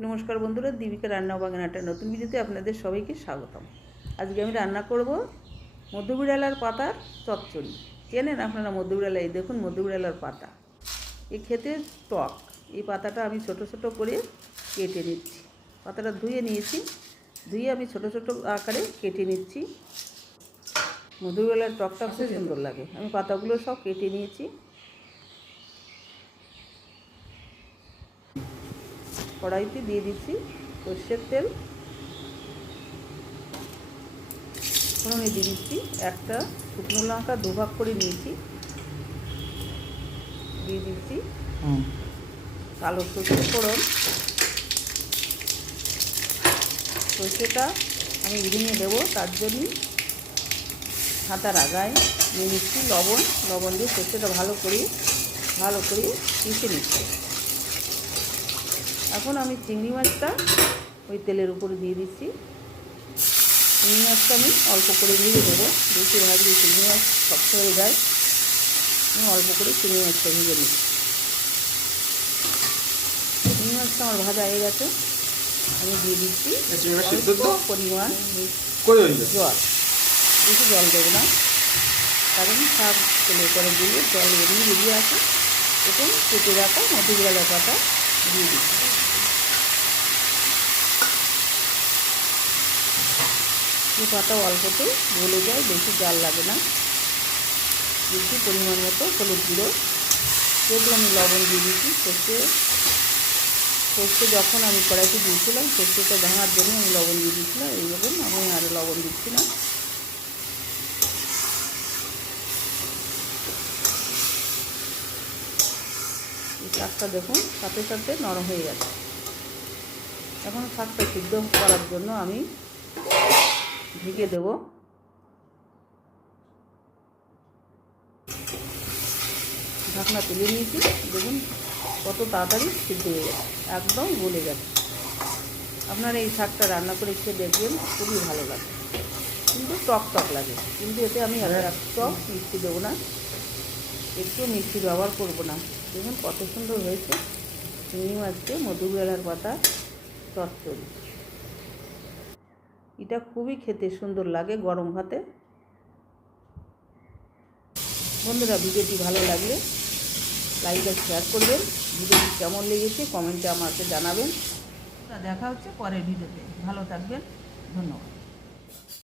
নমস্কার বন্ধুরা, দীপিকা রান্না বাগান একটা নতুন ভিডিওতে আপনাদের সবাইকে স্বাগতম। আজকে আমি রান্না করব মধ্যবিড়ালার পাতার চচ্চড়ি। চেনেন আপনারা মধ্যবিড়ালা এই দেখুন মধ্যবিড়ালার পাতা। এ খেতে টক। এই পাতাটা আমি ছোট ছোট করে কেটে নিচ্ছি। পাতাটা ধুয়ে নিয়েছি। ধুয়ে আমি ছোট ছোট আকারে কেটে নিচ্ছি। মধুবেলার টকটা খুব সুন্দর লাগে। আমি পাতাগুলো সব কেটে নিয়েছি। কড়াইতে দিয়ে দিচ্ছি সর্ষের তেল। ফোড়নে দিয়ে দিচ্ছি একটা শুকনো লঙ্কা দুভাগ করে নিয়েছি। দিয়ে দিচ্ছি কালো সর্ষে ফোড়ন। সর্ষেটা আমি ভেঙে দেবো তার জন্য হাতার আগায় নিয়ে নিচ্ছি লবণ। লবণ দিয়ে সর্ষেটা ভালো করে ভালো করে পিষে নিচ্ছি। এখন আমি চিংড়ি মাছটা ওই তেলের উপরে দিয়ে দিচ্ছি। চিংড়ি মাছটা আমি অল্প করে ভেজে দেবো। বেশি ভাজলে চিংড়ি মাছ শক্ত হয়ে যায়। আমি অল্প করে চিংড়ি মাছটা ভেজে নিচ্ছি। চিংড়ি মাছটা আমার ভাজা হয়ে গেছে। আমি দিয়ে দিচ্ছি? পরিমাণ জল। বেশি জল দেবো না। কারণ সব তেলের করে দিয়ে জল বেরিয়ে বেরিয়ে আসে। এখন কেটে রাখা মধুগুলা পাতা দিয়ে দিচ্ছি। এই পাতা অল্পতে গলে যায়, বেশি জাল লাগে না। বেশি পরিমাণ মতো হলুদ গুঁড়ো। যেগুলো আমি লবণ দিয়ে দিচ্ছি সর্ষে সর্ষে যখন আমি কড়াইতে দিয়েছিলাম, সর্ষেটা ভাঙার জন্য আমি লবণ দিয়ে দিয়েছিলাম, এই রকম আমি আরও লবণ দিচ্ছি না। শাকটা দেখুন, সাথে সাথে নরম হয়ে গেছে। এখন শাকটা সিদ্ধ করার জন্য আমি ঢেকে দেব। ঢাকনা তুলে নিয়েছি। দেখুন কত তাড়াতাড়ি সিদ্ধ হয়ে গেছে। একদম গলে গেছে। আপনারা এই শাকটা রান্না করে খেয়ে দেখবেন খুবই ভালো লাগে। কিন্তু টক টক লাগে। কিন্তু এতে আমি আর এক টক মিষ্টি দেবো না। একটু মিষ্টি ব্যবহার করব না। দেখুন কত সুন্দর হয়েছে। চিংড়ি মাছকে মধুবেলার পাতা চচ্চড়ি এটা খুবই খেতে সুন্দর লাগে গরম ভাতে। বন্ধুরা, ভিডিওটি ভালো লাগলে লাইক আর শেয়ার করবেন। ভিডিওটি কেমন লেগেছে কমেন্টে আমাকে জানাবেন। দেখা হচ্ছে পরের ভিডিওতে ভালো থাকবেন। ধন্যবাদ।